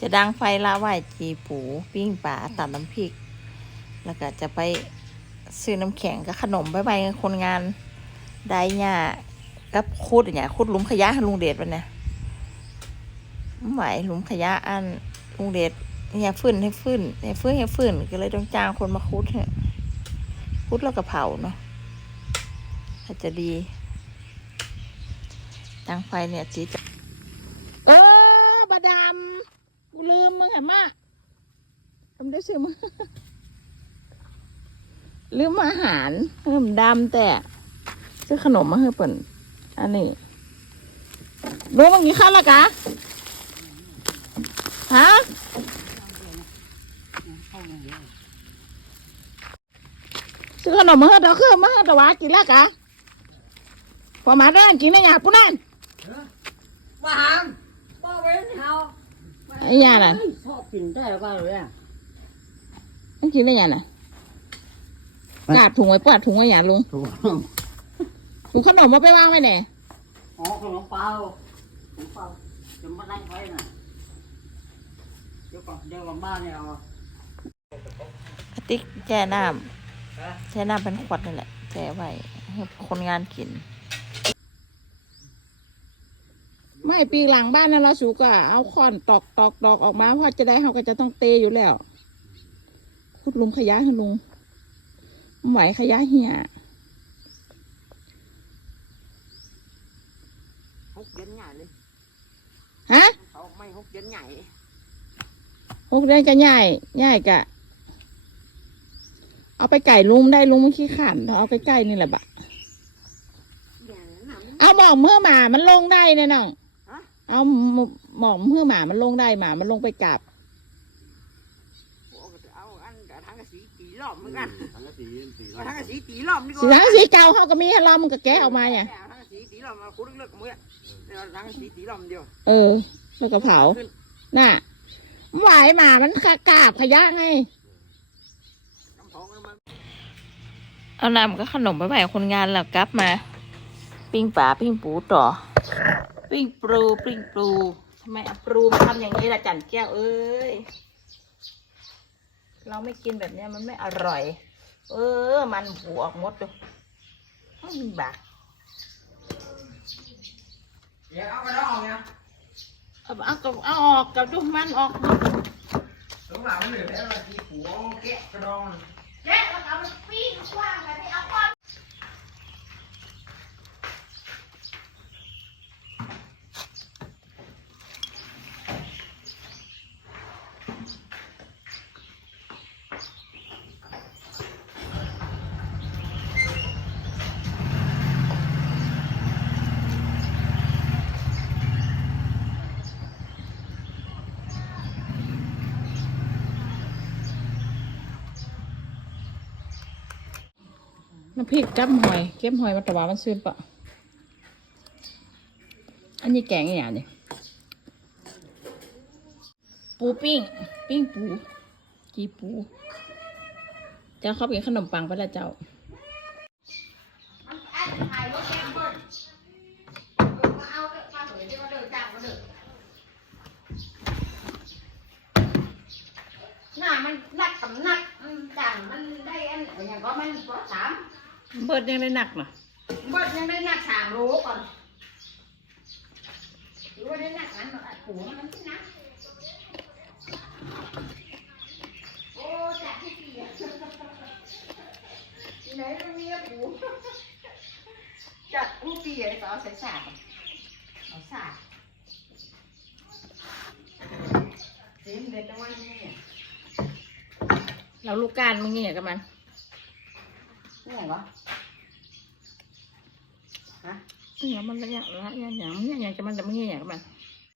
จะดังไฟละไหวจีปูปิ้งปลาตัดน้ำพริก แล้วก็จะไปซื้อน้ำแข็งกับขนมไปไปคนงานได้เนี่ยกับคุดเนี่ยคุดลุมขยะให้ลุงเดชไปเนี่ยไม่ไหวลุมขยะอันลุงเดชเนี่ยฟื้นให้ฟื้นให้ฟื้นให้ฟื้นก็เลยต้องจ้างคนมาคุดเนี่ยคุดแล้วก็เผาเนาะอาจจะดีตั้งไฟเนี่ยจีจะเออบาดำกู ลืมมึงเห็นมาทำได้ซื้อมาลืมอาหารเพิ่มดำแต่ซื้อขนมมาให้เปิ่นอันนี้รู้มึงกินข้าวและกะฮะซื้อขนมมาให้เราเครื่องมาให้ตะวากินแล้วกะพอมาได้กินได้ยังปุ๊นั่นมาหามป้าเว้นเฮาไอ้ยาน่ะชอบ กินได้แล้วก็เลยอะมันกินได้ยังน่ะกาดถุงไว้ปาดถุงไว้อย่าลุงถูกถุงขนมมาไปวางไว้ไหนอ๋อขนมเปล่าขนมเปล่าจะมานั่งไว้น่ะเดี๋ยวก่อนเดี๋ยวก่อนบ้านเนี่ยเอากระติกแช่น้ำแช่น้ำเป็นขวดนั่นแหละแช่ไว้ให้คนงานกิน ไม่ปีหลังบ้านนั่นเราสูก็เอาค้อนตอกตอกตอกออกมาเพราะจะได้เขาก็จะต้องเตะอยู่แล้วขุดหลุมขยะให้ลุงไม่ไหวขยะเหี่ยหกเย็นใหญ่เลยฮะเขาไม่หกเย็นใหญ่หกเดือนก็ใหญ่ใหญ่กะ เอาไปไก่ลุงได้ลุงมันขี้ขันเอาไปใกล้นี่แหละบะอย่างนั้นน่ะมันเอาหมอกเมื่อหมามันลงได้เนี่ยน้องฮะ เอาหมอกเมื่อหมามันลงได้หมามันลงไปกลับเอาอันกับทั้งกระสีตีรอบเหมือนกันทั้งกะสีสีเอาทั้งกระสีตีรอบดีกสีว่าทั้งสีเก่าเขาก็มีให้เรามันก็แกะออกมาเนี่ยเอาทั้งกระสีตีรอบมาคุ้นเลือกๆกับมือเดี๋ยวทั้งกระสีตีรอบเดียว เออแล้วก็เผาขึ้นน่ะไหวหมามันขากาบขยะไงน้ำพองกันมาเอาน้ำก็ขนมไปใหม่คนงานแล้วกลับมา ปิ้งปลาปิ้งปูต่อ ปิ้งปลูปิ้งปลูทำไมเอาปลูมาทำอย่างนี้ล่ะจันแก้วเอ้ยเราไม่กินแบบเนี้ยมันไม่อร่อย เออ มันผูออกหมดดูไม่มีบากเดี๋ยวเอากระดองเนี่ยเอาเอากับเอาออกกับดูมันออกหมดสงหลังมันเหลือแล้วเราทีหัวแกะกระดองแกะแล้วก็เอามันปิ้งกว้างแบบนี้เอา น้ำพริกกับหอย เก็บหอยมาตะวามันซื้อปะอันนี้แกงอย่างนี่ยปูปิ้ง ปิ้งปู กีปูเจ้าเขาเป็นขนมปังไปล้วเจ้าหน้ามันนักสำนักจังมันได้อันอย่างก็มันก็สาม เบิดยังได้หนักเนาะเบิดยังได้นักสามโลก่อนหรือว่าได้นักนั้นหรอกปูมันที่นักโอ้จัดที่เสียที่ไหนมันมีอะปูจัดผู้ปีอะไรก็เอาใส่สากเอาสากเสียงเด็ดจังวันนี้เราลูกการมึงเงี้ยกับมัน นี่ไงวะฮะเนี่ยมันระยะระยะอย่างเนี้ยอย่างจะมันจะไม่เงี้ยกับมัน